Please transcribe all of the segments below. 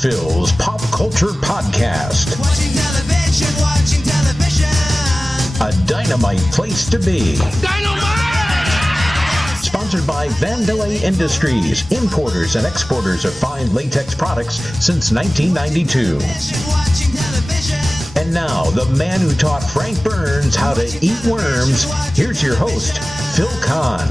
Phil's Pop Culture Podcast. Watching television. A dynamite place to be. Dynamite! Sponsored by Vandelay Industries, importers and exporters of fine latex products since 1992. Watching television. And now, the man who taught Frank Burns how to eat worms, here's your host, Phil Kahn.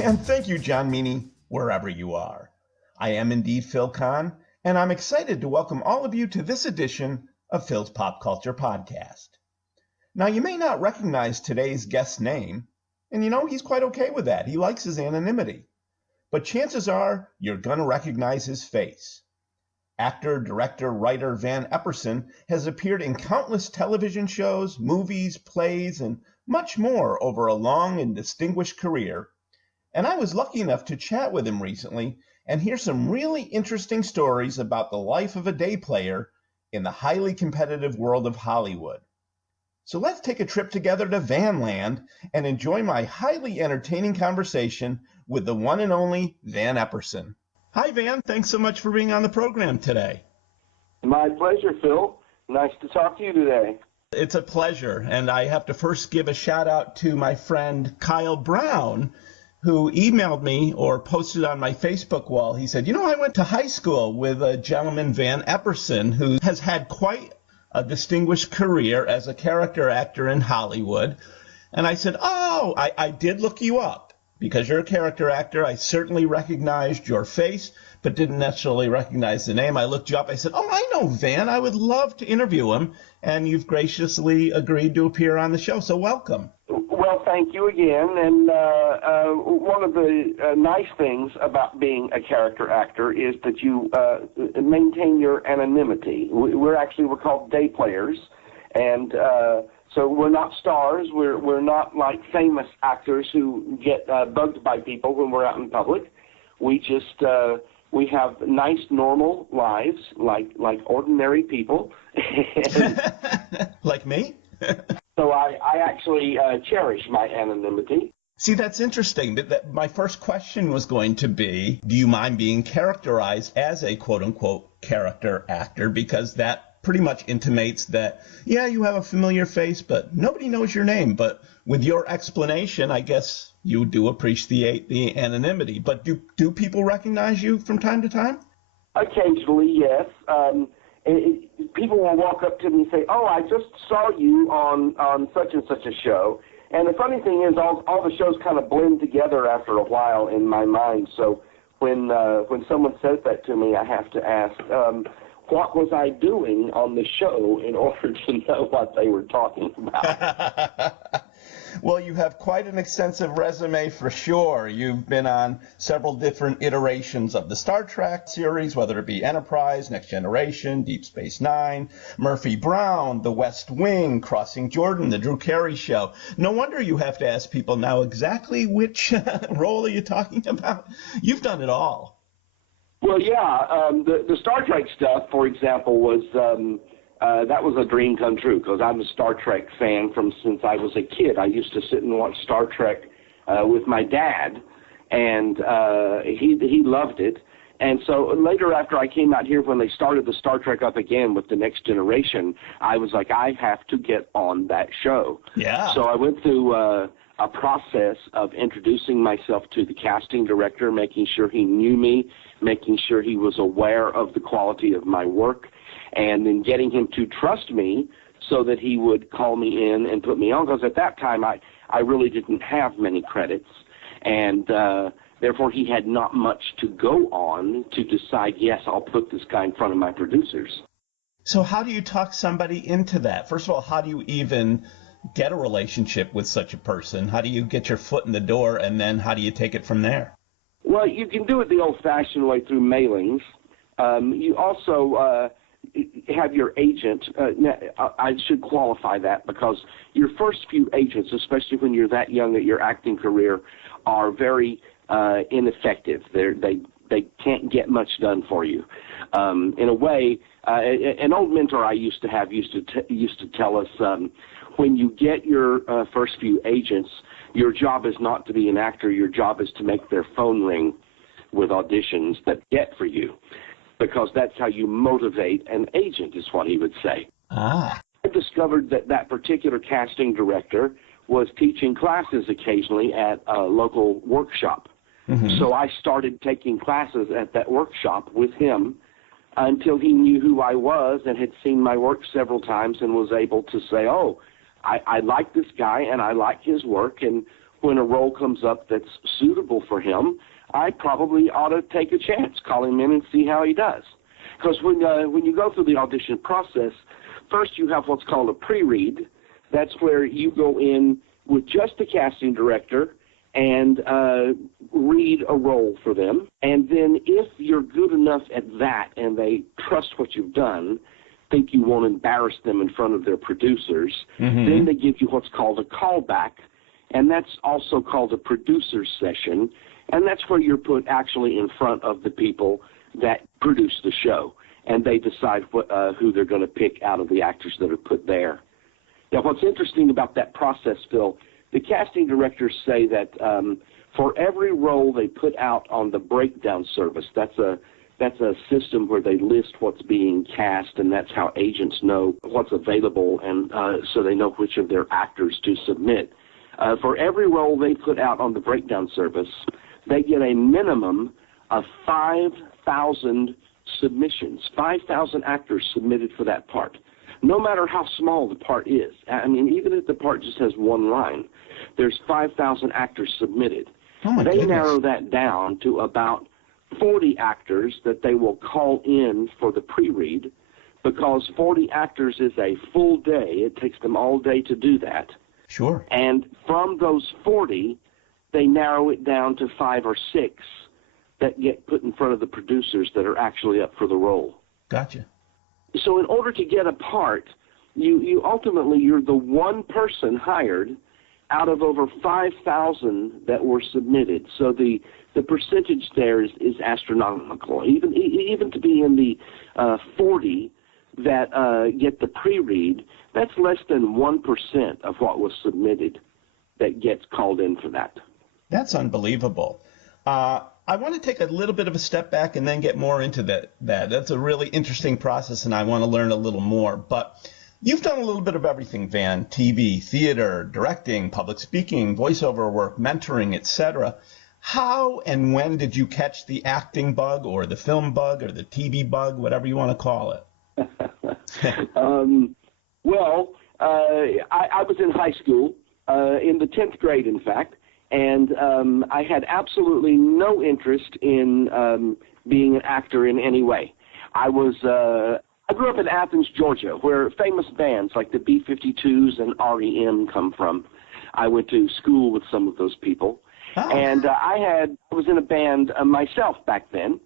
And thank you, John Meany, wherever you are. I am indeed Phil Kahn, and I'm excited to welcome all of you to this edition of Phil's Pop Culture Podcast. Now, you may not recognize today's guest's name, and you know, he's quite okay with that. He likes his anonymity. But chances are you're going to recognize his face. Actor, director, writer Van Epperson has appeared in countless television shows, movies, plays, and much more over a long and distinguished career. And I was lucky enough to chat with him recently and hear some really interesting stories about the life of a day player in the highly competitive world of Hollywood. So let's take a trip together to Vanland and enjoy my highly entertaining conversation with the one and only Van Epperson. Hi, Van. Thanks so much for being on the program today. My pleasure, Phil. Nice to talk to you today. It's a pleasure. And I have to first give a shout out to my friend Kyle Brown, who emailed me or posted on my Facebook wall. He said, I went to high school with a gentleman, Van Epperson, who has had quite a distinguished career as a character actor in Hollywood. And I said, I did look you up. Because you're a character actor, I certainly recognized your face, but didn't necessarily recognize the name. I looked you up. I said, I know Van. I would love to interview him. And you've graciously agreed to appear on the show. So welcome. Well, thank you again. And one of the nice things about being a character actor is that you maintain your anonymity. We're called day players. And so we're not stars. We're not like famous actors who get bugged by people when we're out in public. We just we have nice, normal lives like ordinary people. Like me? So I actually cherish my anonymity. See, that's interesting. My first question was going to be, do you mind being characterized as a quote-unquote character actor? Because that pretty much intimates that, you have a familiar face, but nobody knows your name. But with your explanation, I guess you do appreciate the anonymity. But do people recognize you from time to time? Occasionally, yes. People will walk up to me and say, I just saw you on such and such a show. And the funny thing is, all the shows kind of blend together after a while in my mind. So when someone says that to me, I have to ask, what was I doing on the show in order to know what they were talking about? Well, you have quite an extensive resume for sure. You've been on several different iterations of the Star Trek series, whether it be Enterprise, Next Generation, Deep Space Nine, Murphy Brown, The West Wing, Crossing Jordan, The Drew Carey Show. No wonder you have to ask people now exactly which role are you talking about? You've done it all. Well, yeah. The Star Trek stuff, for example, was that was a dream come true because I'm a Star Trek fan since I was a kid. I used to sit and watch Star Trek with my dad, and he loved it. And so later, after I came out here, when they started the Star Trek up again with the Next Generation, I was like, I have to get on that show. Yeah. So I went through a process of introducing myself to the casting director, making sure he knew me, making sure he was aware of the quality of my work, and then getting him to trust me so that he would call me in and put me on. Because at that time, I really didn't have many credits, and therefore he had not much to go on to decide, yes, I'll put this guy in front of my producers. So how do you talk somebody into that? First of all, how do you even get a relationship with such a person? How do you get your foot in the door, and then how do you take it from there? Well, you can do it the old-fashioned way through mailings. You also have your agent. I should qualify that because your first few agents, especially when you're that young at your acting career, are very ineffective. They can't get much done for you. In a way, an old mentor I used to have used to tell us when you get your first few agents, your job is not to be an actor. Your job is to make their phone ring with auditions that get for you, because that's how you motivate an agent, is what he would say. Ah. I discovered that that particular casting director was teaching classes occasionally at a local workshop. Mm-hmm. So I started taking classes at that workshop with him until he knew who I was and had seen my work several times and was able to say, oh, I like this guy and I like his work, and when a role comes up that's suitable for him, I probably ought to take a chance, call him in and see how he does. Because when you go through the audition process, first you have what's called a pre-read. That's where you go in with just the casting director and read a role for them. And then if you're good enough at that and they trust what you've done, think you won't embarrass them in front of their producers, then they give you what's called a callback, and that's also called a producer's session, and that's where you're put actually in front of the people that produce the show, and they decide who they're going to pick out of the actors that are put there. Now, what's interesting about that process, Phil, the casting directors say that for every role they put out on the breakdown service, that's a system where they list what's being cast, and that's how agents know what's available, and so they know which of their actors to submit. For every role they put out on the breakdown service, they get a minimum of 5,000 submissions, 5,000 actors submitted for that part, no matter how small the part is. I mean, even if the part just has one line, there's 5,000 actors submitted. Oh my they goodness. narrow that down to about 40 actors that they will call in for the pre-read, because 40 actors is a full day. It takes them all day to do that. Sure. And from those 40, they narrow it down to 5 or 6 that get put in front of the producers that are actually up for the role. Gotcha. So in order to get a part, you ultimately, you're the one person hired out of over 5,000 that were submitted. So the percentage there is astronomical. Even to be in the 40 that get the pre-read, that's less than 1% of what was submitted that gets called in for that. That's unbelievable. I want to take a little bit of a step back and then get more into that. That's a really interesting process, and I want to learn a little more. But you've done a little bit of everything, Van: TV, theater, directing, public speaking, voiceover work, mentoring, etc. How and when did you catch the acting bug, or the film bug, or the TV bug, whatever you want to call it? Well, I was in high school, in the 10th grade, in fact, and I had absolutely no interest in being an actor in any way. I grew up in Athens, Georgia, where famous bands like the B-52s and REM come from. I went to school with some of those people. Oh. And I was in a band myself back then.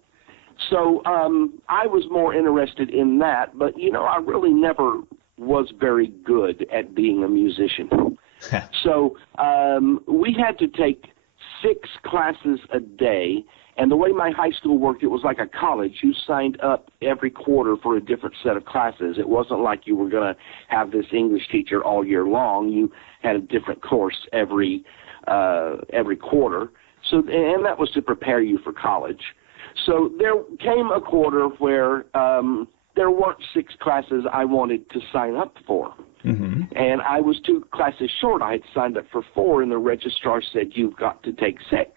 So I was more interested in that, but, I really never was very good at being a musician. So we had to take 6 classes a day, and the way my high school worked, it was like a college. You signed up every quarter for a different set of classes. It wasn't like you were going to have this English teacher all year long. You had a different course every quarter. So, and that was to prepare you for college. So there came a quarter where there weren't 6 classes I wanted to sign up for. Mm-hmm. And I was 2 classes short. I had signed up for 4, and the registrar said, you've got to take 6.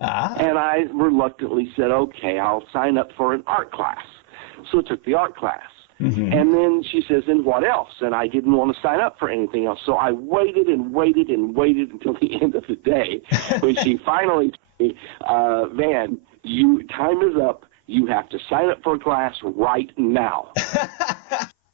Ah. And I reluctantly said, okay, I'll sign up for an art class. So I took the art class. Mm-hmm. And then she says, and what else? And I didn't want to sign up for anything else. So I waited and waited and waited until the end of the day when she finally told me, Van, time is up. You have to sign up for a class right now.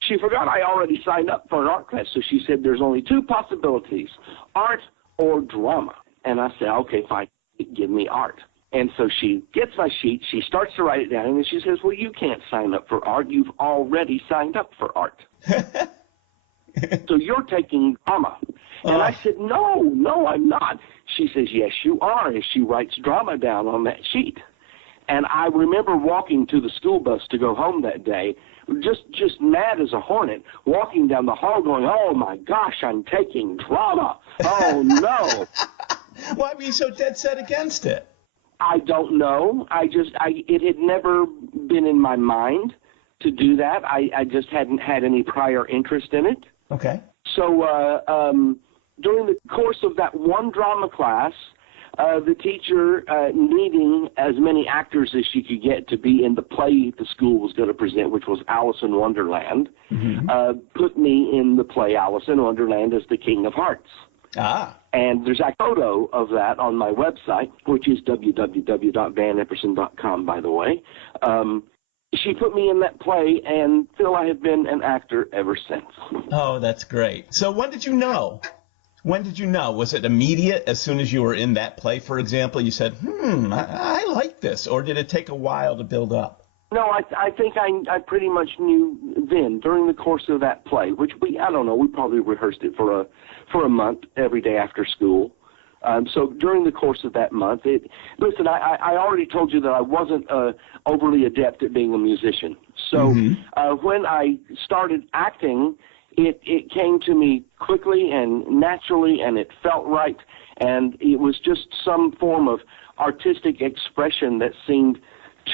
She forgot I already signed up for an art class, so she said there's only 2 possibilities, art or drama. And I said, okay, fine, give me art. And so she gets my sheet, she starts to write it down, and then she says, well, you can't sign up for art. You've already signed up for art. So you're taking drama. And I said, no, I'm not. She says, yes, you are. And she writes drama down on that sheet. And I remember walking to the school bus to go home that day, just mad as a hornet, walking down the hall going, oh, my gosh, I'm taking drama. Oh, no. Why were you so dead set against it? I don't know. It had never been in my mind to do that. I just hadn't had any prior interest in it. Okay. So during the course of that one drama class, the teacher, needing as many actors as she could get to be in the play the school was going to present, which was Alice in Wonderland, put me in the play Alice in Wonderland as the King of Hearts. Ah. And there's a photo of that on my website, which is www.vanepperson.com, by the way. She put me in that play, and Phil, I have been an actor ever since. Oh, that's great. So when did you know? When did you know? Was it immediate as soon as you were in that play, for example? You said, I like this, or did it take a while to build up? No, I think I pretty much knew then, during the course of that play, which we probably rehearsed it for a month every day after school. So during the course of that month, listen, I already told you that I wasn't overly adept at being a musician. So when I started acting, it came to me quickly and naturally, and it felt right, and it was just some form of artistic expression that seemed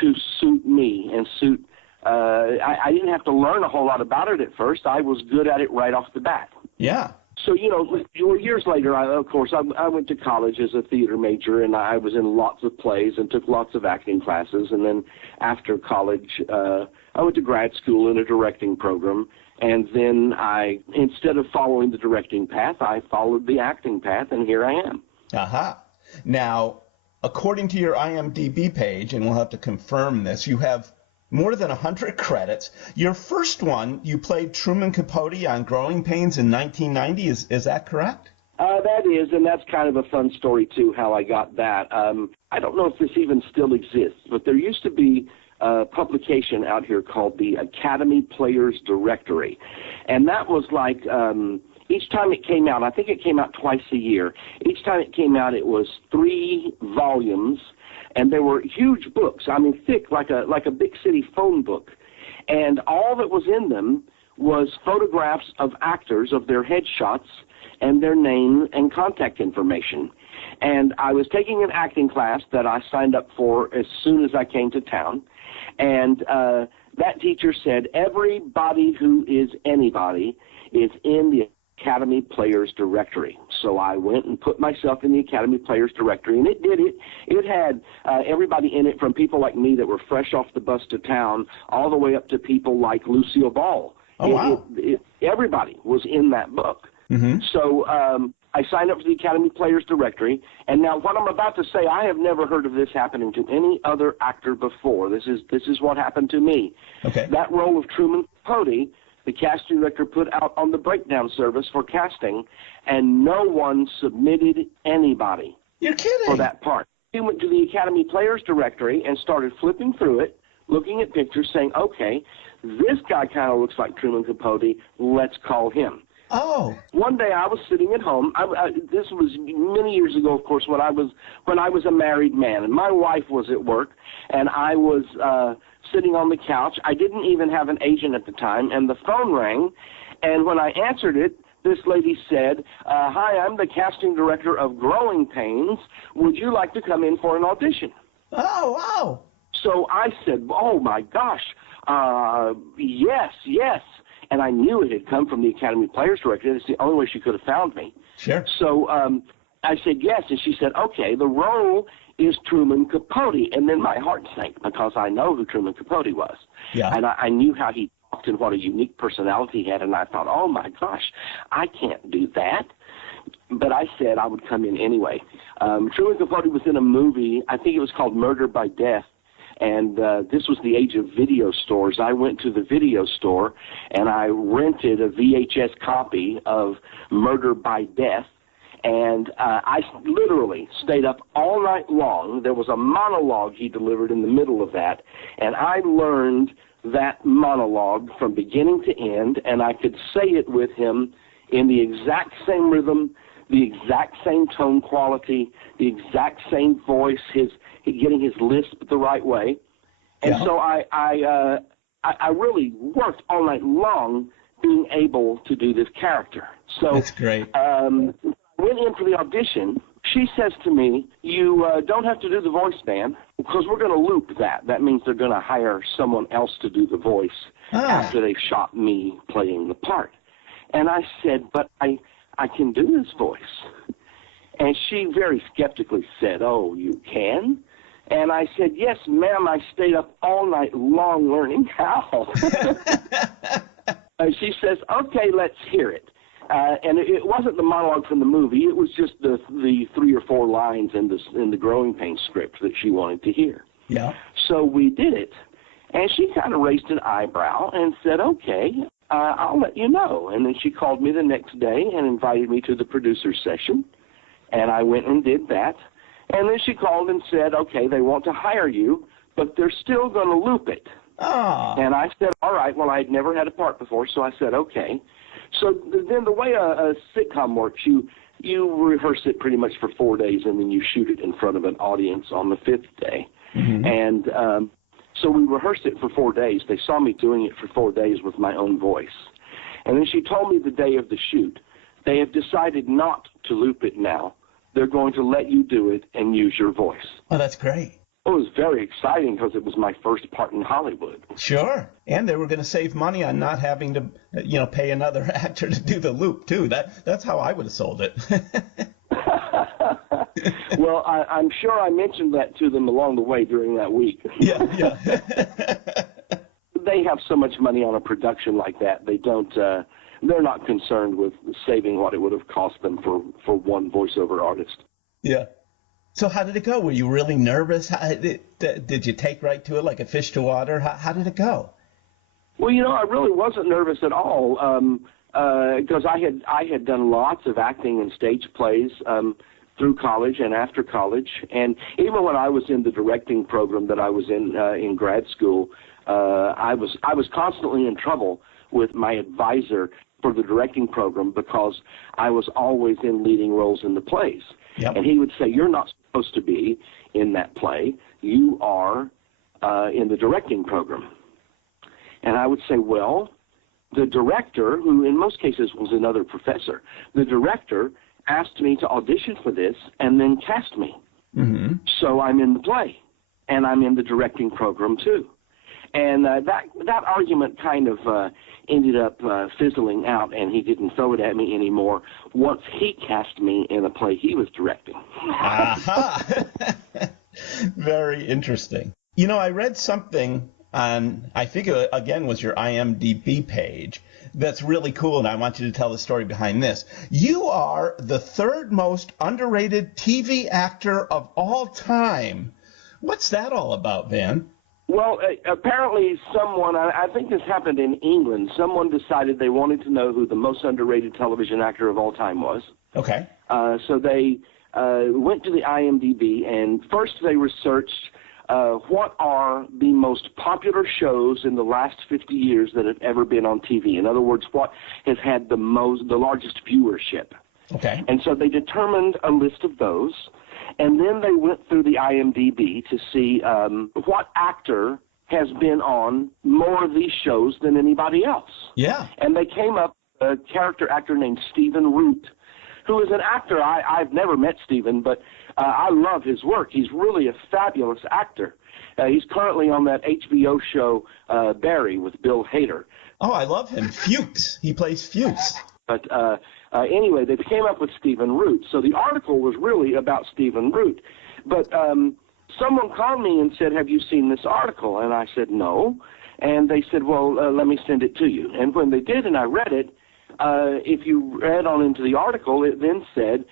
to suit me and suit. I didn't have to learn a whole lot about it at first. I was good at it right off the bat. Yeah. So, years later, I went to college as a theater major, and I was in lots of plays and took lots of acting classes. And then after college, I went to grad school in a directing program. And then instead of following the directing path, I followed the acting path, and here I am. Aha. Now, according to your IMDb page, and we'll have to confirm this, you have more than 100 credits. Your first one, you played Truman Capote on Growing Pains in 1990. Is that correct? That is, and that's kind of a fun story, too, how I got that. I don't know if this even still exists, but there used to be a publication out here called the Academy Players Directory. And that was like, each time it came out, I think it came out twice a year. Each time it came out, it was 3 volumes. And they were huge books, thick, like a big city phone book. And all that was in them was photographs of actors, of their headshots, and their name and contact information. And I was taking an acting class that I signed up for as soon as I came to town. And that teacher said, everybody who is anybody is in the Academy Players Directory. So I went and put myself in the Academy Players Directory, and it did it. It had everybody in it, from people like me that were fresh off the bus to town, all the way up to people like Lucille Ball. Oh, wow. Everybody was in that book. So I signed up for the Academy Players Directory, and now what I'm about to say, I have never heard of this happening to any other actor before. This is what happened to me. Okay. That role of Truman Capote, the casting director put out on the breakdown service for casting, and no one submitted anybody. You're kidding. For that part. He went to the Academy Players Directory and started flipping through it, looking at pictures, saying, okay, this guy kind of looks like Truman Capote, let's call him. Oh. One day I was sitting at home. This was many years ago, of course, when I was a married man, and my wife was at work, and I was sitting on the couch. I didn't even have an agent at the time, and the phone rang, and when I answered it, this lady said, hi, I'm the casting director of Growing Pains. Would you like to come in for an audition? Oh, wow. So I said, oh, my gosh, yes. And I knew it had come from the Academy Players Directory. It's the only way she could have found me. Sure. So I said yes, and she said, okay, the role is Truman Capote. And then my heart sank, because I know who Truman Capote was. Yeah. And I knew how he talked and what a unique personality he had, and I thought, oh, my gosh, I can't do that. But I said I would come in anyway. Truman Capote was in a movie, I think it was called Murder by Death, and this was the age of video stores. I went to the video store, and I rented a VHS copy of Murder by Death, and I literally stayed up all night long. There was a monologue he delivered in the middle of that, and I learned that monologue from beginning to end, and I could say it with him in the exact same rhythm the exact same tone quality, the exact same voice, getting his lisp the right way. And so I really worked all night long being able to do this character. So that's great. Went in for the audition. She says to me, you don't have to do the voice, Dan, because we're going to loop that. That means they're going to hire someone else to do the voice after they've shot me playing the part. And I said, but I can do this voice. And she very skeptically said, oh, you can? And I said, yes, ma'am, I stayed up all night long learning how. And she says, okay, let's hear it. And it wasn't the monologue from the movie. It was just the 3 or 4 lines in the Growing Pains script that she wanted to hear. Yeah. So we did it, and she kind of raised an eyebrow and said, okay, I'll let you know. And then she called me the next day and invited me to the producer's session, and I went and did that. And then she called and said, okay, they want to hire you, but they're still going to loop it. Oh. And I said, all right, well, I'd never had a part before, so I said, okay. So then the way a sitcom works, you rehearse it pretty much for 4 days, and then you shoot it in front of an audience on the 5th day. Mm-hmm. And so we rehearsed it for 4 days. They saw me doing it for 4 days with my own voice. And then she told me the day of the shoot, they have decided not to loop it now. They're going to let you do it and use your voice. Oh, that's great. It was very exciting because it was my first part in Hollywood. Sure. And they were going to save money on not having to, pay another actor to do the loop, too. That's how I would have sold it. Well, I'm sure I mentioned that to them along the way during that week. Yeah. They have so much money on a production like that, they're not concerned with saving what it would have cost them for one voiceover artist. Yeah. So how did it go? Were you really nervous? Did you take right to it like a fish to water? How did it go? Well, I really wasn't nervous at all because I had done lots of acting and stage plays through college and after college. And even when I was in the directing program that I was in grad school, I was constantly in trouble with my advisor for the directing program because I was always in leading roles in the plays. Yep. And he would say, you're not supposed to be in that play. You are in the directing program. And I would say, well, the director, who in most cases was another professor, the director asked me to audition for this and then cast me. Mm-hmm. So I'm in the play, and I'm in the directing program too. And that argument kind of ended up fizzling out, and he didn't throw it at me anymore once he cast me in a play he was directing. Aha! Very interesting. I read something on, I think it, again, was your IMDb page that's really cool, and I want you to tell the story behind this. You are the 3rd most underrated TV actor of all time. What's that all about, Van? Well, apparently someone, I think this happened in England, someone decided they wanted to know who the most underrated television actor of all time was. Okay. So they went to the IMDb, and first they researched what are the most popular shows in the last 50 years that have ever been on TV. In other words, what has had the largest viewership. Okay. And so they determined a list of those. And then they went through the IMDb to see what actor has been on more of these shows than anybody else. Yeah. And they came up with a character actor named Stephen Root, who is an actor. I've never met Stephen, but I love his work. He's really a fabulous actor. He's currently on that HBO show Barry with Bill Hader. Oh, I love him. Fuchs. He plays Fuchs. But anyway, they came up with Stephen Root. So the article was really about Stephen Root. But someone called me and said, have you seen this article? And I said, no. And they said, well, let me send it to you. And when they did and I read it, if you read on into the article, it then said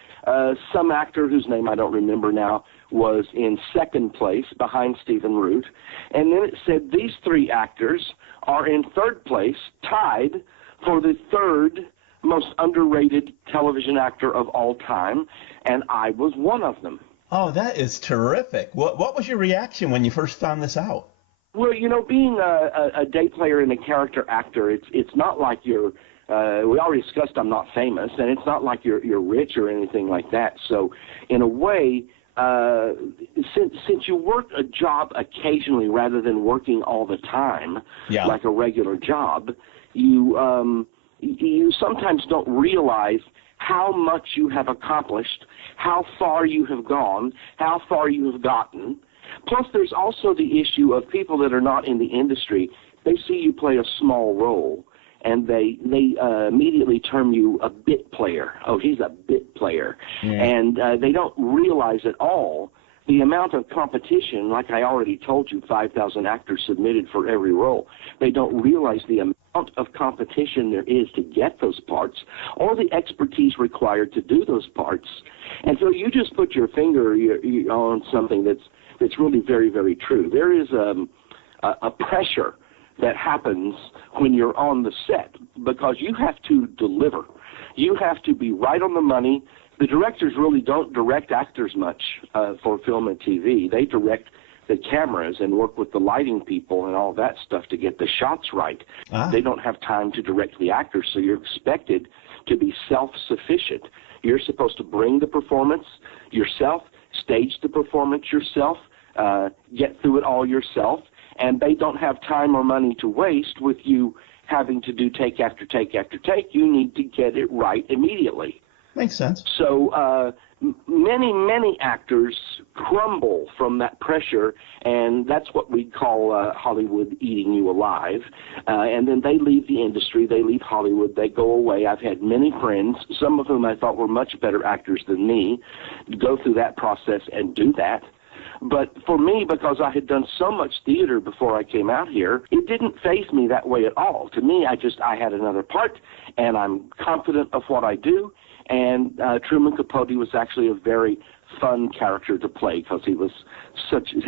some actor whose name I don't remember now was in 2nd place behind Stephen Root. And then it said these 3 actors are in 3rd place, tied for the 3rd most underrated television actor of all time, and I was one of them. Oh, that is terrific. What was your reaction when you first found this out? Well, being a day player and a character actor, it's not like you're we already discussed I'm not famous, and it's not like you're rich or anything like that. So in a way, since you work a job occasionally rather than working all the time, like a regular job, you sometimes don't realize how much you have accomplished, how far you have gone, how far you have gotten. Plus, there's also the issue of people that are not in the industry. They see you play a small role, and they immediately term you a bit player. Oh, he's a bit player. And they don't realize at all the amount of competition. Like I already told you, 5,000 actors submitted for every role. They don't realize the amount of competition there is to get those parts, or the expertise required to do those parts. And so you just put your finger on something that's really very, very true. There is a pressure that happens when you're on the set, because you have to deliver. You have to be right on the money. The directors really don't direct actors much for film and TV. They direct the cameras and work with the lighting people and all that stuff to get the shots right. They don't have time to direct the actors, so you're expected to be self-sufficient. You're supposed to bring the performance yourself, stage the performance yourself, get through it all yourself, and they don't have time or money to waste with you having to do take after take after take. You need to get it right immediately. Makes sense. So many actors crumble from that pressure, and that's what we call Hollywood eating you alive. And then they leave the industry, they leave Hollywood, they go away. I've had many friends, some of whom I thought were much better actors than me, go through that process and do that. But for me, because I had done so much theater before I came out here, it didn't faze me that way at all. To me, I had another part, and I'm confident of what I do. And Truman Capote was actually a very fun character to play, because he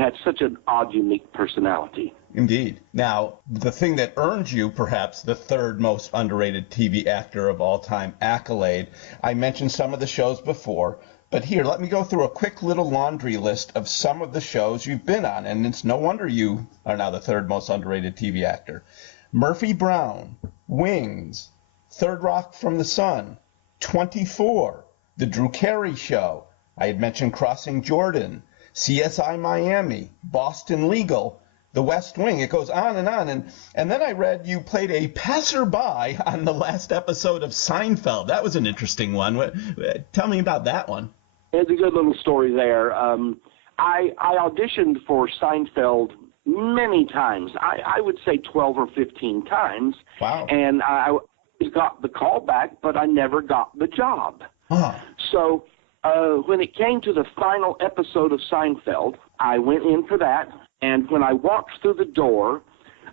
had such an odd, unique personality. Indeed. Now, the thing that earned you perhaps the third most underrated TV actor of all time accolade, I mentioned some of the shows before, but here, let me go through a quick little laundry list of some of the shows you've been on, and it's no wonder you are now the third most underrated TV actor. Murphy Brown, Wings, Third Rock from the Sun, 24, The Drew Carey Show. I had mentioned Crossing Jordan, CSI Miami, Boston Legal, The West Wing. It goes on. And then I read you played a passerby on the last episode of Seinfeld. That was an interesting one. Tell me about that one. It's a good little story there. I auditioned for Seinfeld many times. I would say 12 or 15 times. Wow. And I got the call back, but I never got the job. So when it came to the final episode of Seinfeld, I went in for that, and when I walked through the door,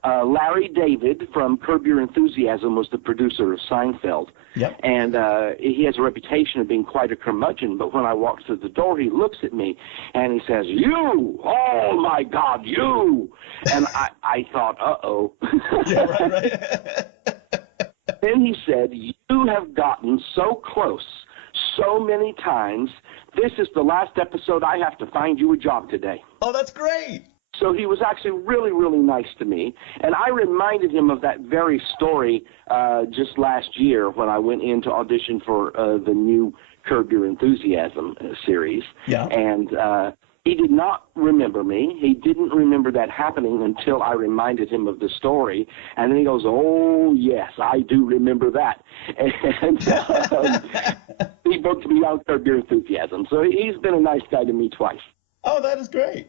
Larry David from Curb Your Enthusiasm was the producer of Seinfeld. Yep. And he has a reputation of being quite a curmudgeon, but when I walked through the door, he looks at me and he says, "You! Oh, my God, you!" And I thought, uh-oh. Yeah, right. Then he said, "You have gotten so close so many times. This is the last episode. I have to find you a job today." Oh, that's great. So he was actually really, really nice to me. And I reminded him of that very story just last year when I went in to audition for the new Curb Your Enthusiasm series. Yeah. And he did not remember me. He didn't remember that happening until I reminded him of the story. And then he goes, "Oh, yes, I do remember that." And he booked me on Curb Your Enthusiasm. So he's been a nice guy to me twice. Oh, that is great.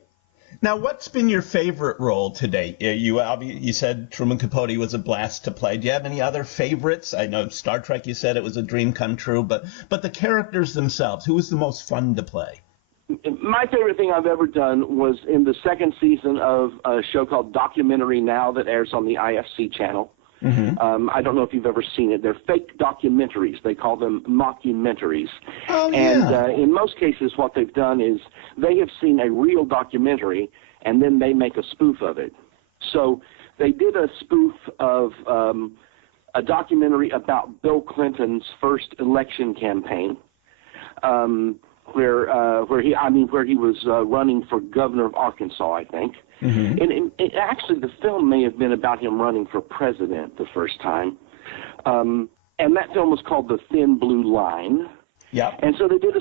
Now, what's been your favorite role to date? You said Truman Capote was a blast to play. Do you have any other favorites? I know Star Trek, you said it was a dream come true, but the characters themselves, who was the most fun to play? My favorite thing I've ever done was in the second season of a show called Documentary Now that airs on the IFC channel. Mm-hmm. I don't know if you've ever seen it. They're fake documentaries. They call them mockumentaries. Oh, yeah. And in most cases, what they've done is they have seen a real documentary, and then they make a spoof of it. So they did a spoof of a documentary about Bill Clinton's first election campaign, where he was running for governor of Arkansas, I think. Mm-hmm. And actually, the film may have been about him running for president the first time. and that film was called The Thin Blue Line. Yeah. And so they did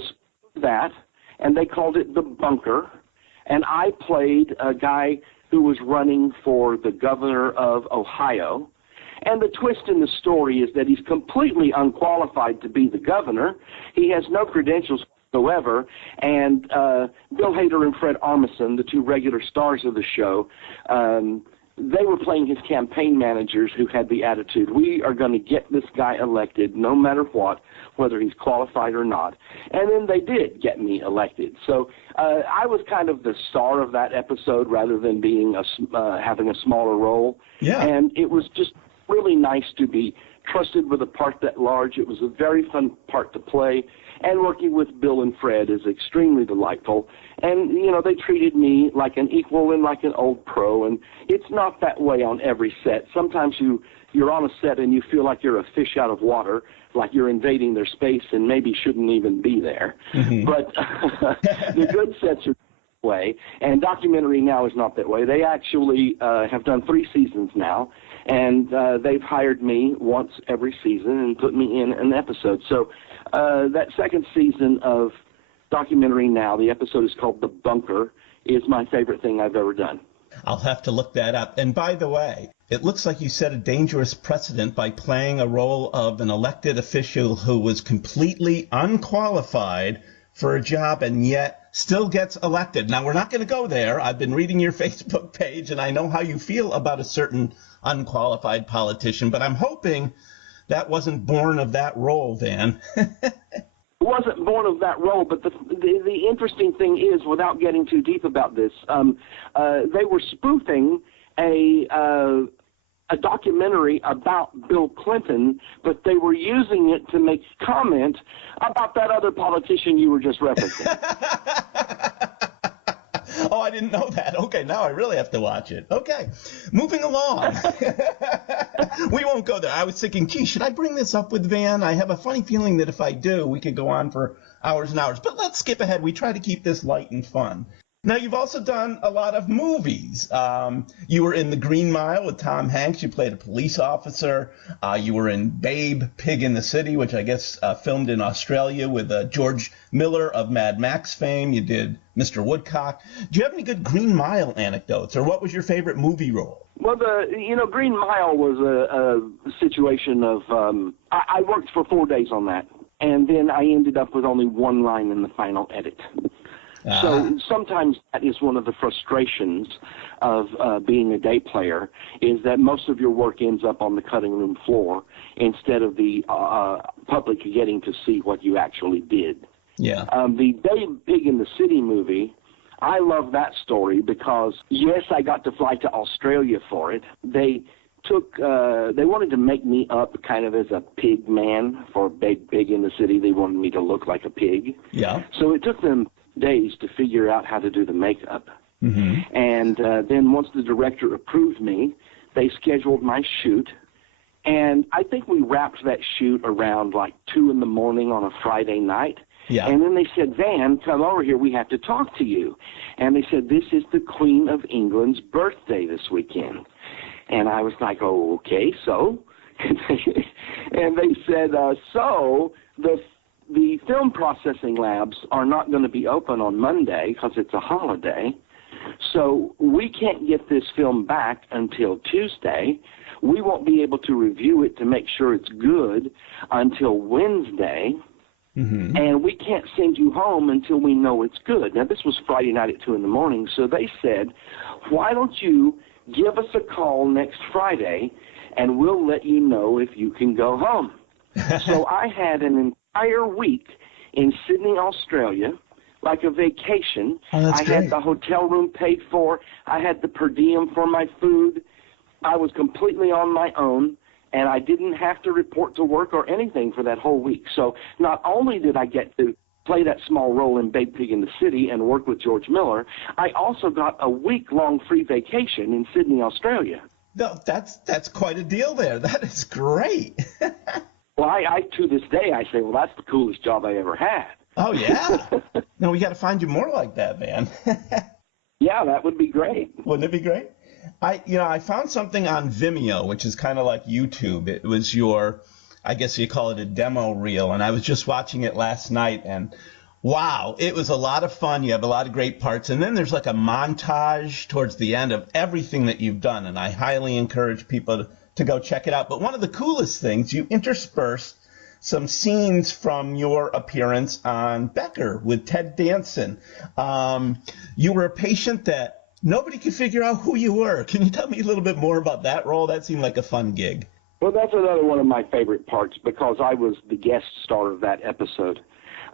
that, and they called it The Bunker, and I played a guy who was running for the governor of Ohio. And the twist in the story is that he's completely unqualified to be the governor. He has no credentials whatsoever. And Bill Hader and Fred Armisen, the two regular stars of the show, they were playing his campaign managers who had the attitude, we are going to get this guy elected no matter what, whether he's qualified or not. And then they did get me elected. So I was kind of the star of that episode rather than being having a smaller role. Yeah. And it was just really nice to be trusted with a part that large. It was a very fun part to play. And working with Bill and Fred is extremely delightful. And, you know, they treated me like an equal and like an old pro. And it's not that way on every set. Sometimes you're on a set and you feel like you're a fish out of water, like you're invading their space and maybe shouldn't even be there. Mm-hmm. But the good sets are that way. And Documentary Now is not that way. They actually have done 3 seasons now. And they've hired me once every season and put me in an episode. So that second season of Documentary Now, the episode is called The Bunker, is my favorite thing I've ever done. I'll have to look that up. And by the way, it looks like you set a dangerous precedent by playing a role of an elected official who was completely unqualified for a job and yet still gets elected. Now, we're not going to go there. I've been reading your Facebook page, and I know how you feel about a certain unqualified politician, but I'm hoping that wasn't born of that role, Van. It wasn't born of that role, but the interesting thing is, without getting too deep about this, they were spoofing a documentary about Bill Clinton, but they were using it to make comment about that other politician you were just referencing. Oh, I didn't know that. Okay, now I really have to watch it. Okay, moving along. We won't go there. I was thinking, gee, should I bring this up with Van? I have a funny feeling that if I do, we could go on for hours and hours. But let's skip ahead. We try to keep this light and fun. Now, you've also done a lot of movies. You were in The Green Mile with Tom Hanks. You played a police officer. You were in Babe, Pig in the City, which I guess filmed in Australia with George Miller of Mad Max fame. You did Mr. Woodcock. Do you have any good Green Mile anecdotes, or what was your favorite movie role? Well, Green Mile was a situation of I worked for 4 days on that, and then I ended up with only one line in the final edit. So sometimes that is one of the frustrations of being a day player, is that most of your work ends up on the cutting room floor instead of the public getting to see what you actually did. Yeah. The Babe, Pig in the City movie, I love that story because, yes, I got to fly to Australia for it. They wanted to make me up kind of as a pig man for Babe, Pig in the City. They wanted me to look like a pig. Yeah. So it took them days to figure out how to do the makeup. Mm-hmm. And then once the director approved me, they scheduled my shoot. And I think we wrapped that shoot around like 2 in the morning on a Friday night. Yeah. And then they said, Van, come over here. We have to talk to you. And they said, this is the Queen of England's birthday this weekend. And I was like, oh, okay, so? And they said, so the film processing labs are not going to be open on Monday because it's a holiday. So we can't get this film back until Tuesday. We won't be able to review it to make sure it's good until Wednesday. Mm-hmm. And we can't send you home until we know it's good. Now, this was Friday night at 2 in the morning. So they said, why don't you give us a call next Friday and we'll let you know if you can go home. So I had an entire week in Sydney, Australia, like a vacation. Oh, I had the hotel room paid for. I had the per diem for my food. I was completely on my own, and I didn't have to report to work or anything for that whole week. So not only did I get to play that small role in Babe, Pig in the City and work with George Miller, I also got a week-long free vacation in Sydney, Australia. No, that's quite a deal there. That is great. Well, I to this day, I say, well, that's the coolest job I ever had. Oh, yeah? No, we got to find you more like that, man. Yeah, that would be great. Wouldn't it be great? I found something on Vimeo, which is kind of like YouTube. It was your I guess you call it a demo reel, and I was just watching it last night, and wow, it was a lot of fun. You have a lot of great parts, and then there's like a montage towards the end of everything that you've done, and I highly encourage people to go check it out. But one of the coolest things, you interspersed some scenes from your appearance on Becker with Ted Danson. You were a patient that nobody could figure out who you were. Can you tell me a little bit more about that role? That seemed like a fun gig. Well, that's another one of my favorite parts because I was the guest star of that episode.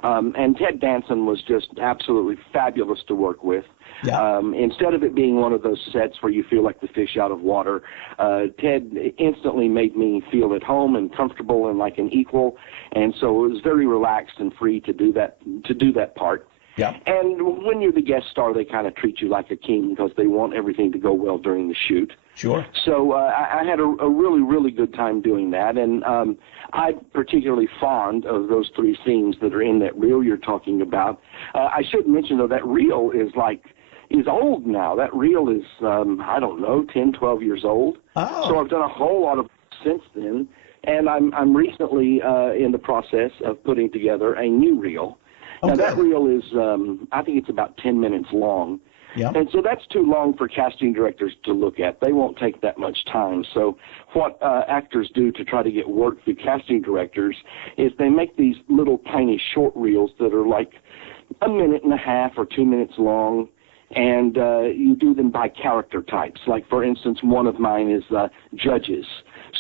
And Ted Danson was just absolutely fabulous to work with. Yeah. Instead of it being one of those sets where you feel like the fish out of water, Ted instantly made me feel at home and comfortable and like an equal. And so it was very relaxed and free to do that part. Yeah. And when you're the guest star, they kind of treat you like a king because they want everything to go well during the shoot. Sure. So I had a really, really good time doing that, and I'm particularly fond of those three scenes that are in that reel you're talking about. I should mention, though, that reel is old now. That reel is, 10, 12 years old. Oh. So I've done a whole lot of since then, and I'm recently in the process of putting together a new reel. Now, that reel is, I think it's about 10 minutes long. Yeah. And so that's too long for casting directors to look at. They won't take that much time. So what actors do to try to get work through casting directors is they make these little tiny short reels that are like a minute and a half or 2 minutes long, and you do them by character types. Like, for instance, one of mine is judges.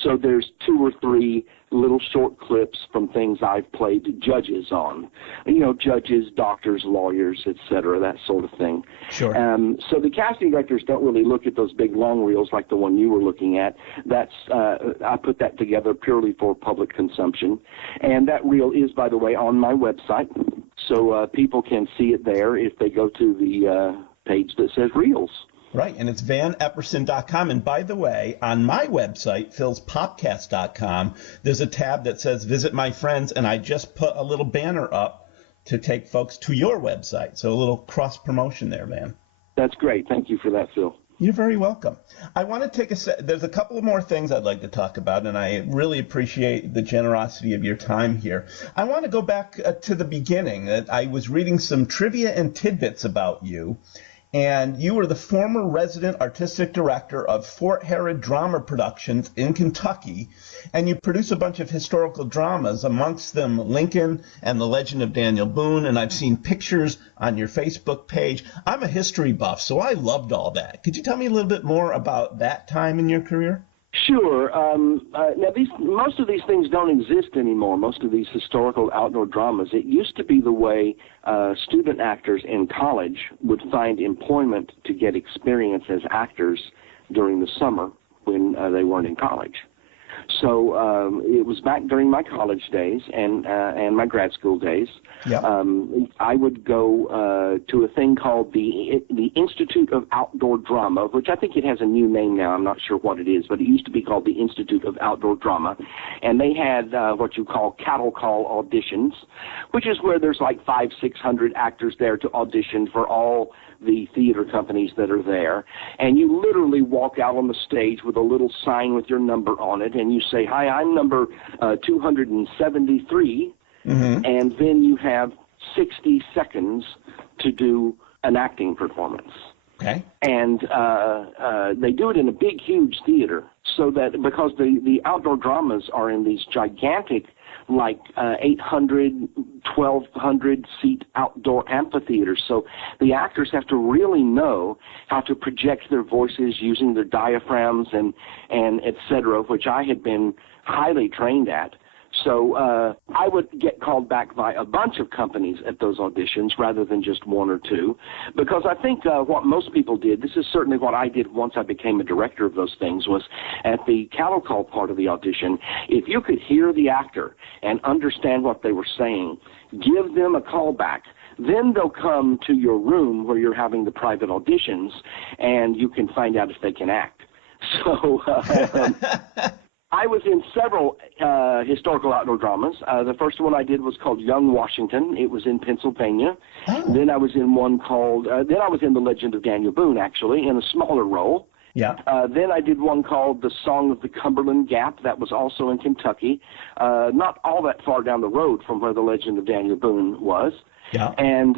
So there's 2 or 3 little short clips from things I've played judges on. Judges, doctors, lawyers, etc., that sort of thing. Sure. So the casting directors don't really look at those big long reels like the one you were looking at. I put that together purely for public consumption. And that reel is, by the way, on my website. So people can see it there if they go to the page that says Reels. Right, and it's vanepperson.com. And by the way, on my website, philspopcast.com, there's a tab that says Visit My Friends, and I just put a little banner up to take folks to your website. So a little cross-promotion there, Van. That's great. Thank you for that, Phil. You're very welcome. I want to take there's a couple of more things I'd like to talk about, and I really appreciate the generosity of your time here. I want to go back to the beginning. I was reading some trivia and tidbits about you. And you were the former resident artistic director of Fort Herod Drama Productions in Kentucky, and you produce a bunch of historical dramas, amongst them Lincoln and The Legend of Daniel Boone, and I've seen pictures on your Facebook page. I'm a history buff, so I loved all that. Could you tell me a little bit more about that time in your career? Sure. Now, most of these things don't exist anymore, most of these historical outdoor dramas. It used to be the way student actors in college would find employment to get experience as actors during the summer when they weren't in college. So it was back during my college days and my grad school days. Yep. I would go to a thing called the Institute of Outdoor Drama, which I think it has a new name now. I'm not sure what it is, but it used to be called the Institute of Outdoor Drama. And they had what you call cattle call auditions, which is where there's like 500-600 actors there to audition for all the theater companies that are there. And you literally walk out on the stage with a little sign with your number on it, and you say, "Hi, I'm number 273, and then you have 60 seconds to do an acting performance. Okay. And they do it in a big, huge theater, so that because the outdoor dramas are in these gigantic, like 800, 1,200 seat outdoor amphitheaters. So the actors have to really know how to project their voices using their diaphragms and et cetera, which I had been highly trained at. So I would get called back by a bunch of companies at those auditions rather than just one or two, because I think what most people did, this is certainly what I did once I became a director of those things, was at the cattle call part of the audition, if you could hear the actor and understand what they were saying, give them a call back. Then they'll come to your room where you're having the private auditions, and you can find out if they can act. So I was in several historical outdoor dramas. The first one I did was called Young Washington. It was in Pennsylvania. Oh. Then I was in one called, then I was in The Legend of Daniel Boone, actually, in a smaller role. Yeah. Then I did one called The Song of the Cumberland Gap. That was also in Kentucky, not all that far down the road from where the Legend of Daniel Boone was. Yeah. And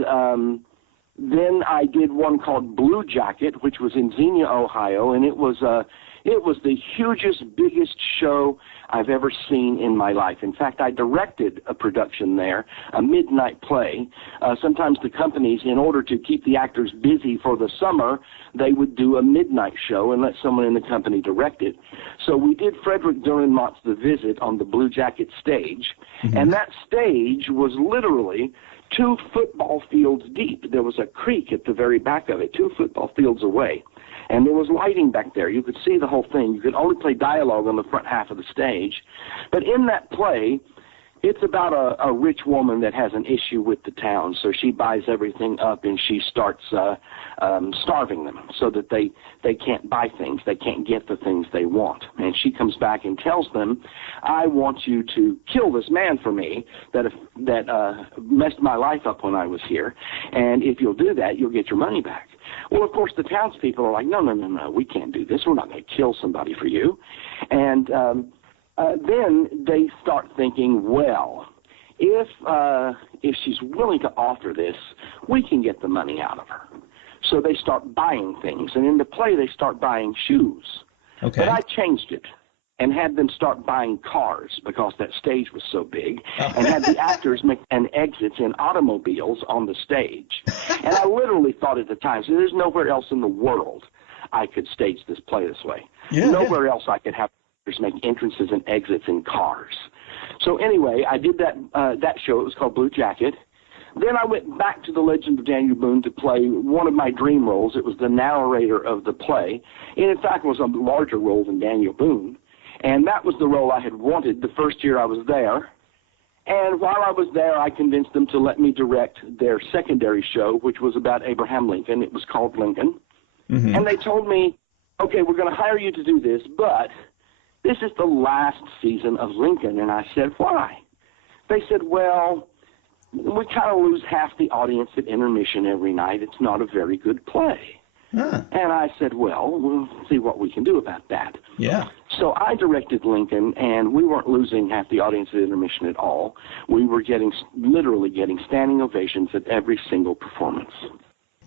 then I did one called Blue Jacket, which was in Xenia, Ohio, and it was the hugest, biggest show I've ever seen in my life. In fact, I directed a production there, a midnight play. Sometimes the companies, in order to keep the actors busy for the summer, they would do a midnight show and let someone in the company direct it. So we did Frederick Dürrenmatt's The Visit on the Blue Jacket stage, and that stage was literally 2 football fields deep. There was a creek at the very back of it, 2 football fields away. And there was lighting back there. You could see the whole thing. You could only play dialogue on the front half of the stage. But in that play, it's about a rich woman that has an issue with the town. So she buys everything up and she starts starving them so that they can't buy things. They can't get the things they want. And she comes back and tells them, I want you to kill this man for me that messed my life up when I was here. And if you'll do that, you'll get your money back. Well, of course, the townspeople are like, no, we can't do this. We're not going to kill somebody for you. And then they start thinking, well, if she's willing to offer this, we can get the money out of her. So they start buying things. And in the play, they start buying shoes. Okay. But I changed it and had them start buying cars because that stage was so big, and had the actors make an exits in automobiles on the stage. And I literally thought at the time, so there's nowhere else in the world I could stage this play this way. Nowhere else I could have actors make entrances and exits in cars. So anyway, I did that show. It was called Blue Jacket. Then I went back to the Legend of Daniel Boone to play one of my dream roles. It was the narrator of the play. And in fact, it was a larger role than Daniel Boone. And that was the role I had wanted the first year I was there. And while I was there, I convinced them to let me direct their secondary show, which was about Abraham Lincoln. It was called Lincoln. And they told me, okay, we're going to hire you to do this, but this is the last season of Lincoln. And I said, why? They said, well, we kind of lose half the audience at intermission every night. It's not a very good play. And I said, well, we'll see what we can do about that. Yeah. So I directed Lincoln, and we weren't losing half the audience at intermission at all. We were literally getting standing ovations at every single performance.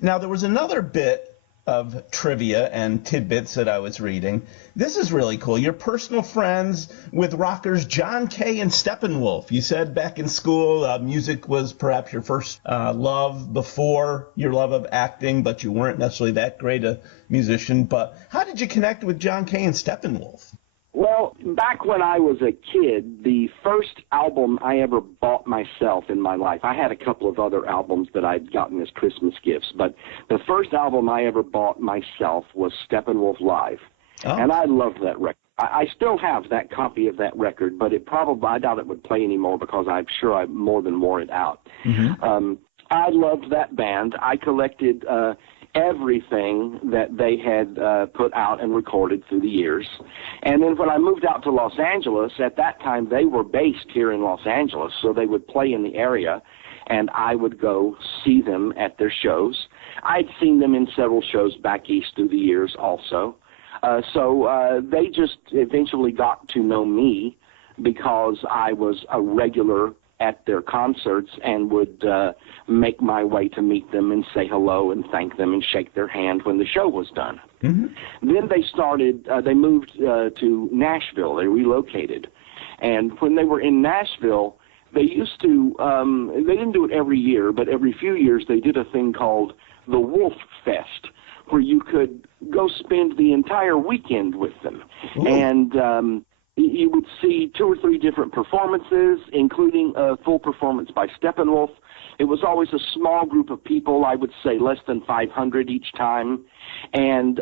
Now, there was another bit of trivia and tidbits that I was reading. This is really cool. You're personal friends with rockers John Kay and Steppenwolf. You said back in school music was perhaps your first love before your love of acting, but you weren't necessarily that great a musician. But how did you connect with John Kay and Steppenwolf? Well, back when I was a kid, the first album I ever bought myself in my life, I had a couple of other albums that I'd gotten as Christmas gifts, but the first album I ever bought myself was Steppenwolf Live, and I loved that record. I still have that copy of that record, but I doubt it would play anymore because I'm sure I more than wore it out. I loved that band. I collected everything that they had put out and recorded through the years. And then when I moved out to Los Angeles, at that time they were based here in Los Angeles, so they would play in the area, and I would go see them at their shows. I'd seen them in several shows back east through the years also. So they just eventually got to know me because I was a regular at their concerts and would make my way to meet them and say hello and thank them and shake their hand when the show was done. Then they moved to Nashville. They relocated. And when they were in Nashville, they used to, they didn't do it every year, but every few years they did a thing called the Wolf Fest, where you could go spend the entire weekend with them. And you would see 2 or 3 different performances, including a full performance by Steppenwolf. It was always a small group of people, I would say less than 500 each time. And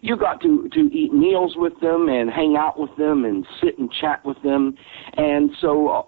you got to eat meals with them and hang out with them and sit and chat with them. And so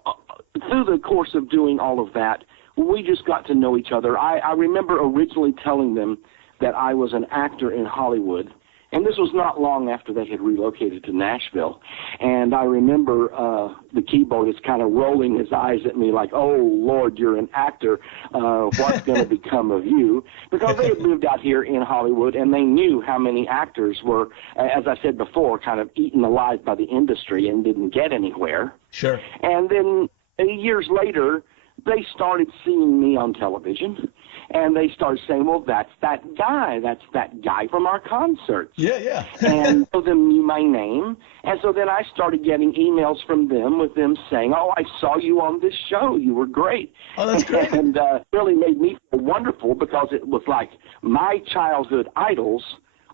through the course of doing all of that, we just got to know each other. I remember originally telling them that I was an actor in Hollywood, And this was not long after they had relocated to Nashville. And I remember the keyboardist kind of rolling his eyes at me like, oh, Lord, you're an actor. What's going to become of you? Because they had moved out here in Hollywood, and they knew how many actors were, as I said before, kind of eaten alive by the industry and didn't get anywhere. Sure. And then years later, they started seeing me on television, and they started saying, well, that's that guy from our concerts. Yeah. And so them knew my name, and so then I started getting emails from them with them saying, oh, I saw you on this show. You were great. Oh, that's great. And really made me feel wonderful because it was like my childhood idols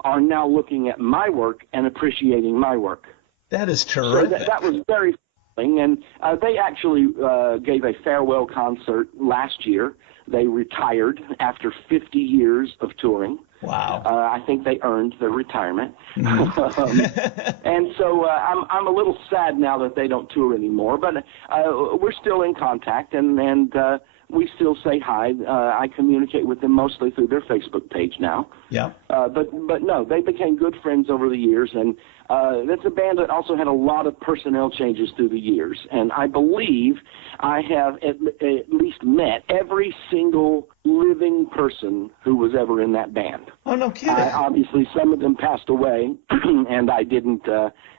are now looking at my work and appreciating my work. That is terrific. So that was very fulfilling, and they actually gave a farewell concert last year. They retired after 50 years of touring. Wow. I think they earned their retirement. And so I'm a little sad now that they don't tour anymore, but we're still in contact, and we still say hi. I communicate with them mostly through their Facebook page now. Yeah. But no, they became good friends over the years, and that's a band that also had a lot of personnel changes through the years. And I believe I have at least met every single living person who was ever in that band. Oh, no kidding. Obviously, some of them passed away, and I didn't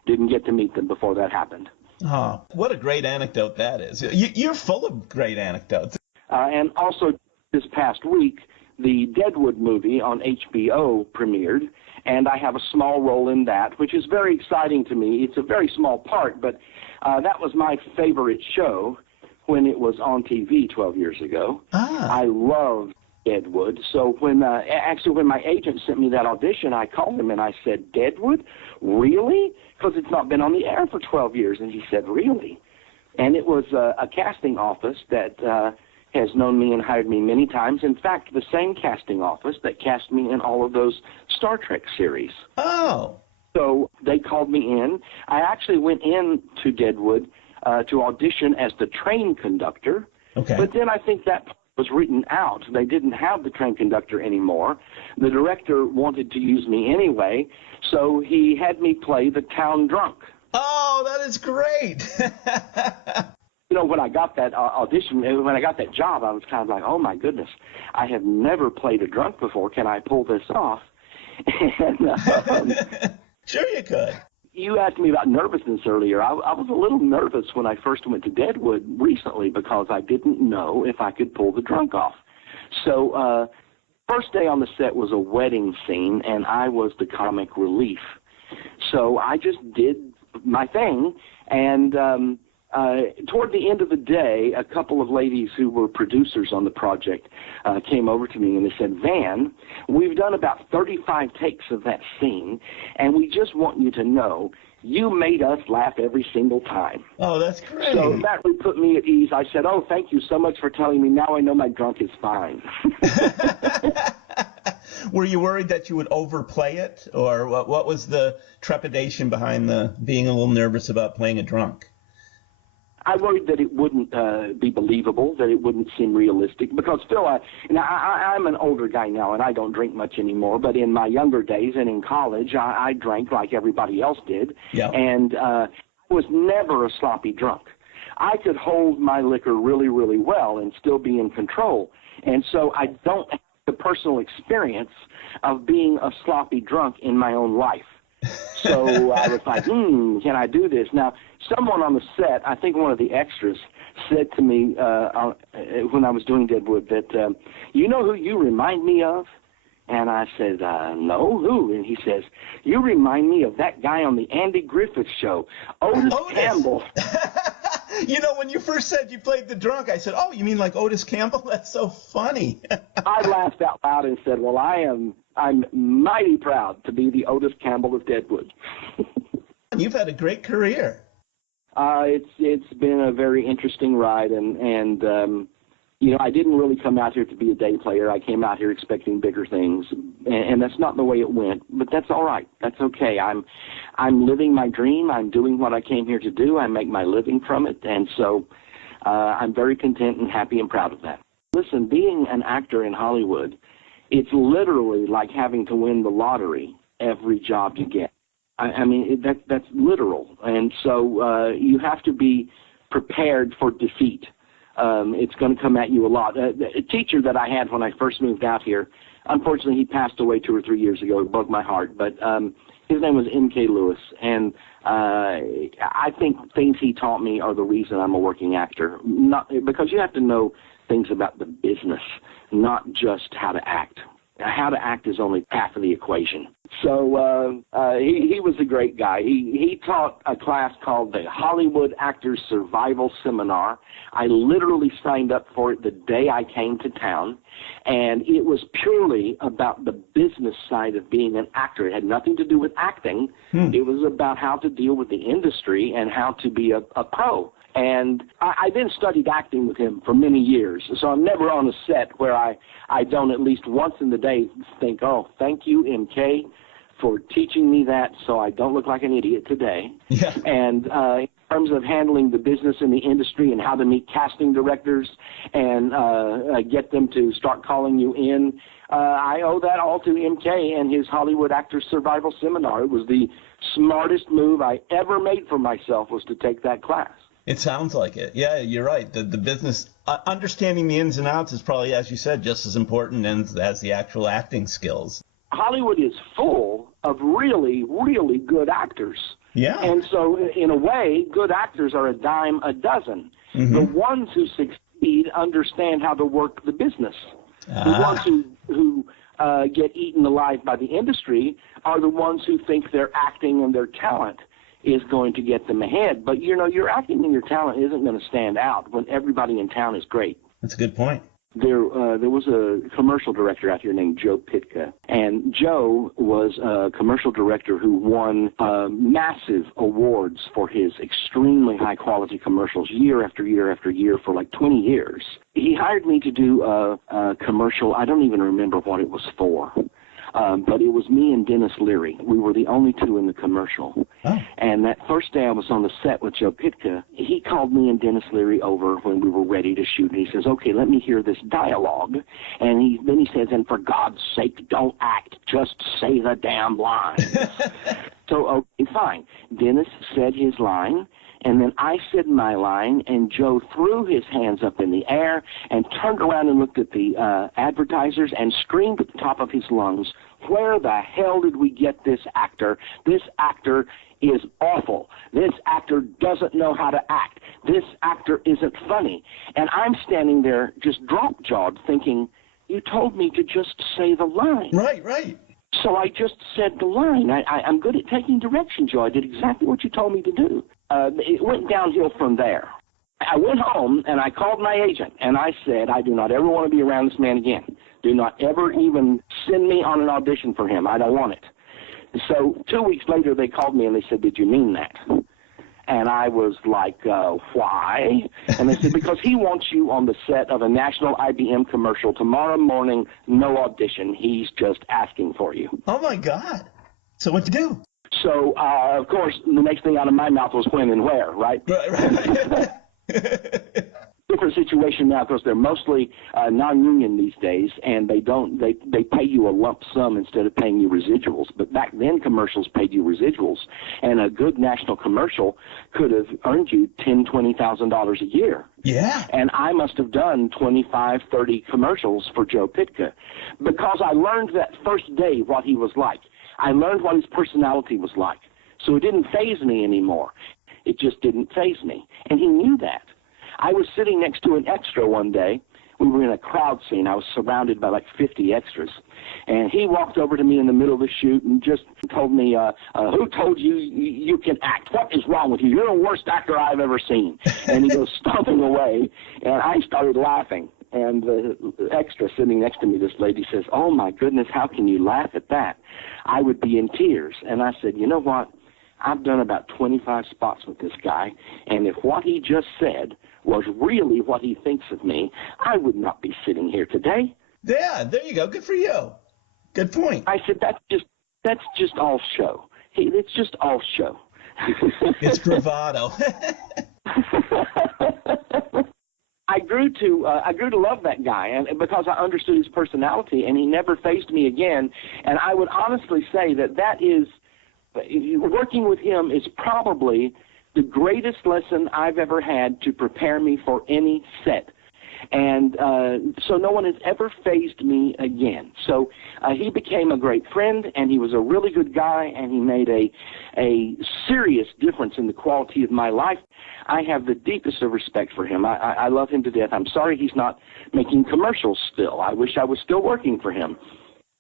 get to meet them before that happened. Oh, what a great anecdote that is. You're full of great anecdotes. And also, this past week, the Deadwood movie on HBO premiered, and I have a small role in that, which is very exciting to me. It's a very small part, but that was my favorite show when it was on TV 12 years ago. I loved Deadwood. So when my agent sent me that audition, I called him and I said, Deadwood? Really? Because it's not been on the air for 12 years. And he said, really? And it was a casting office that has known me and hired me many times. In fact, the same casting office that cast me in all of those Star Trek series. Oh. So they called me in. I actually went in to Deadwood to audition as the train conductor. Okay. But then I think that was written out. They didn't have the train conductor anymore. The director wanted to use me anyway, so he had me play the town drunk. Oh, that is great. You know, when I got that audition, when I got that job, I was kind of like, oh, my goodness, I have never played a drunk before. Can I pull this off? And, Sure you could. you asked me about nervousness earlier. I was a little nervous when I first went to Deadwood recently because I didn't know if I could pull the drunk off. So first day on the set was a wedding scene, and I was the comic relief. So I just did my thing, and toward the end of the day, a couple of ladies who were producers on the project came over to me and they said, Van, we've done about 35 takes of that scene, and we just want you to know you made us laugh every single time. Oh, that's great. So that really put me at ease. I said, oh, thank you so much for telling me. Now I know my drunk is fine. Were you worried that you would overplay it, or what was the trepidation behind being a little nervous about playing a drunk? I worried that it wouldn't be believable, that it wouldn't seem realistic. Because, Phil, I'm an older guy now, and I don't drink much anymore. But in my younger days and in college, I drank like everybody else did. Yeah. And I was never a sloppy drunk. I could hold my liquor really, really well and still be in control. And so I don't have the personal experience of being a sloppy drunk in my own life. So I was like, can I do this? Now, someone on the set, I think one of the extras, said to me when I was doing Deadwood that, you know who you remind me of? And I said, no, who? And he says, you remind me of that guy on the Andy Griffith Show, Otis Campbell. You know, when you first said you played the drunk, I said, oh, you mean like Otis Campbell? That's so funny. I laughed out loud and said, well, I'm mighty proud to be the Otis Campbell of Deadwood. You've had a great career. It's been a very interesting ride, and you know, I didn't really come out here to be a day player. I came out here expecting bigger things, and that's not the way it went. But that's all right. That's okay. I'm living my dream. I'm doing what I came here to do. I make my living from it, and so I'm very content and happy and proud of that. Listen, being an actor in Hollywood, it's literally like having to win the lottery every job you get. I mean, that's literal. And so you have to be prepared for defeat. It's going to come at you a lot. A teacher that I had when I first moved out here, unfortunately, he passed away 2 or 3 years ago. It broke my heart. But his name was M.K. Lewis. And I think things he taught me are the reason I'm a working actor. Not because you have to know things about the business, not just how to act. How to act is only half of the equation. So he was a great guy. He taught a class called the Hollywood Actors Survival Seminar. I literally signed up for it the day I came to town, and it was purely about the business side of being an actor. It had nothing to do with acting. It was about how to deal with the industry and how to be a pro. And I then studied acting with him for many years. So I'm never on a set where I don't at least once in the day think, oh, thank you, MK, for teaching me that so I don't look like an idiot today. Yeah. And in terms of handling the business in the industry and how to meet casting directors and get them to start calling you in, I owe that all to MK and his Hollywood Actors Survival Seminar. It was the smartest move I ever made for myself was to take that class. It sounds like it. Yeah, you're right. The business, understanding the ins and outs is probably, as you said, just as important as the actual acting skills. Hollywood is full of really, really good actors. Yeah. And so, in a way, good actors are a dime a dozen. Mm-hmm. The ones who succeed understand how to work the business. The ones who get eaten alive by the industry are the ones who think their acting and their talent is going to get them ahead. But, you know, your acting and your talent isn't going to stand out when everybody in town is great. That's a good point. There was a commercial director out here named Joe Pitka, and Joe was a commercial director who won massive awards for his extremely high-quality commercials year after year after year for like 20 years. He hired me to do a commercial. I don't even remember what it was for. But it was me and Dennis Leary. We were the only two in the commercial. Oh. And that first day I was on the set with Joe Pitka, he called me and Dennis Leary over when we were ready to shoot. And he says, okay, let me hear this dialogue. And then he says, and for God's sake, don't act. Just say the damn line. So, okay, fine. Dennis said his line. And then I said my line, and Joe threw his hands up in the air and turned around and looked at the advertisers and screamed at the top of his lungs, where the hell did we get this actor? This actor is awful. This actor doesn't know how to act. This actor isn't funny. And I'm standing there just drop-jawed thinking, you told me to just say the line. Right. So I just said the line. I'm good at taking direction, Joe. I did exactly what you told me to do. It went downhill from there. I went home, and I called my agent, and I said, I do not ever want to be around this man again. Do not ever even send me on an audition for him. I don't want it. So 2 weeks later, they called me, and they said, did you mean that? And I was like, why? And they said, because he wants you on the set of a national IBM commercial tomorrow morning, no audition. He's just asking for you. Oh, my God. So what'd you do? So, of course, the next thing out of my mouth was when and where, right? Right. Different situation now because they're mostly non-union these days, and they pay you a lump sum instead of paying you residuals. But back then, commercials paid you residuals, and a good national commercial could have earned you $10,000-$20,000 a year. Yeah. And I must have done 25, 30 commercials for Joe Pitka because I learned that first day what he was like. I learned what his personality was like. So it didn't faze me anymore. It just didn't faze me. And he knew that. I was sitting next to an extra one day. We were in a crowd scene. I was surrounded by like 50 extras. And he walked over to me in the middle of the shoot and just told me, who told you you can act? What is wrong with you? You're the worst actor I've ever seen. And he goes stomping away. And I started laughing. And the extra sitting next to me, this lady says, oh, my goodness, how can you laugh at that? I would be in tears. And I said, you know what? I've done about 25 spots with this guy, and if what he just said was really what he thinks of me, I would not be sitting here today. Yeah, there you go. Good for you. Good point. I said, that's just all show. It's just all show. It's bravado. I grew grew to love that guy, and because I understood his personality, and he never fazed me again. And I would honestly say that is working with him is probably the greatest lesson I've ever had to prepare me for any set. And so no one has ever fazed me again. So he became a great friend, and he was a really good guy, and he made a serious difference in the quality of my life. I have the deepest of respect for him. I love him to death. I'm sorry he's not making commercials still. I wish I was still working for him.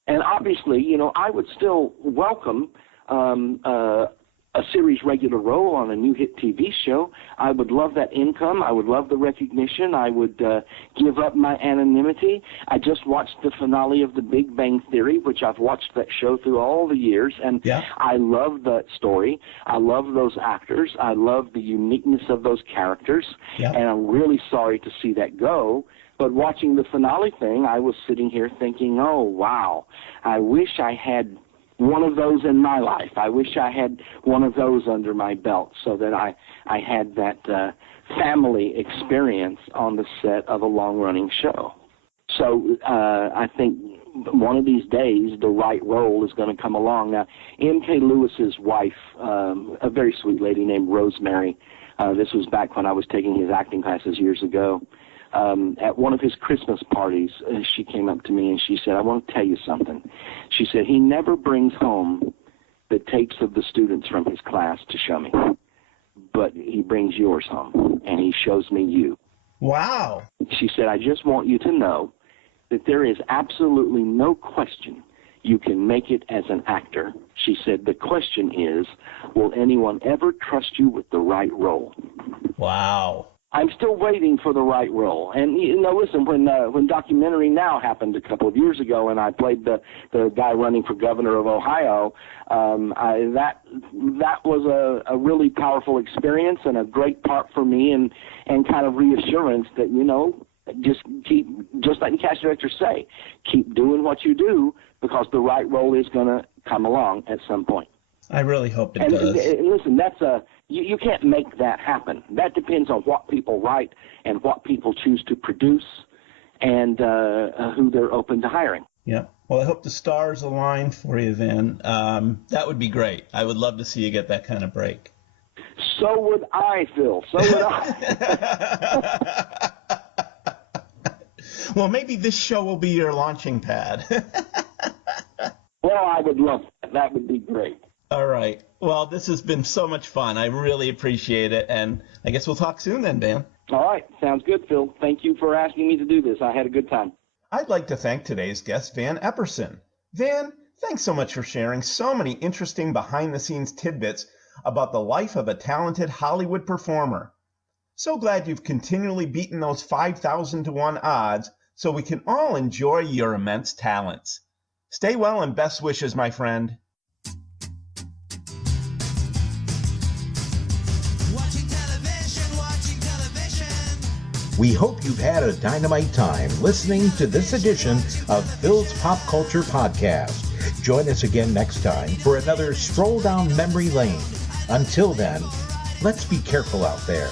And obviously, I would still welcome a series regular role on a new hit TV show. I would love that income. I would love the recognition. I would give up my anonymity. I just watched the finale of The Big Bang Theory, which I've watched that show through all the years, and I love that story. I love those actors. I love the uniqueness of those characters, and I'm really sorry to see that go. But watching the finale thing, I was sitting here thinking, oh, wow, I wish I had one of those in my life. I wish I had one of those under my belt so that I had that family experience on the set of a long-running show. So I think one of these days the right role is going to come along. Now, M.K. Lewis's wife, a very sweet lady named Rosemary, this was back when I was taking his acting classes years ago. At one of his Christmas parties, she came up to me and she said, I want to tell you something. She said, he never brings home the tapes of the students from his class to show me, but he brings yours home, and he shows me you. Wow. She said, I just want you to know that there is absolutely no question you can make it as an actor. She said, the question is, will anyone ever trust you with the right role? Wow. I'm still waiting for the right role. And, listen, when Documentary Now happened a couple of years ago and I played the guy running for governor of Ohio, that was a really powerful experience and a great part for me and kind of reassurance that, just like the cast directors say, keep doing what you do because the right role is going to come along at some point. I really hope it does. And listen, you can't make that happen. That depends on what people write and what people choose to produce and who they're open to hiring. Yeah. Well, I hope the stars align for you then. That would be great. I would love to see you get that kind of break. So would I, Phil. So would I. Well, maybe this show will be your launching pad. Well, I would love that. That would be great. All right. Well, this has been so much fun. I really appreciate it, and I guess we'll talk soon then, Dan. All right. Sounds good, Phil. Thank you for asking me to do this. I had a good time. I'd like to thank today's guest, Van Epperson. Van, thanks so much for sharing so many interesting behind-the-scenes tidbits about the life of a talented Hollywood performer. So glad you've continually beaten those 5,000 to 1 odds so we can all enjoy your immense talents. Stay well and best wishes, my friend. We hope you've had a dynamite time listening to this edition of Phil's Pop Culture Podcast. Join us again next time for another stroll down memory lane. Until then, let's be careful out there.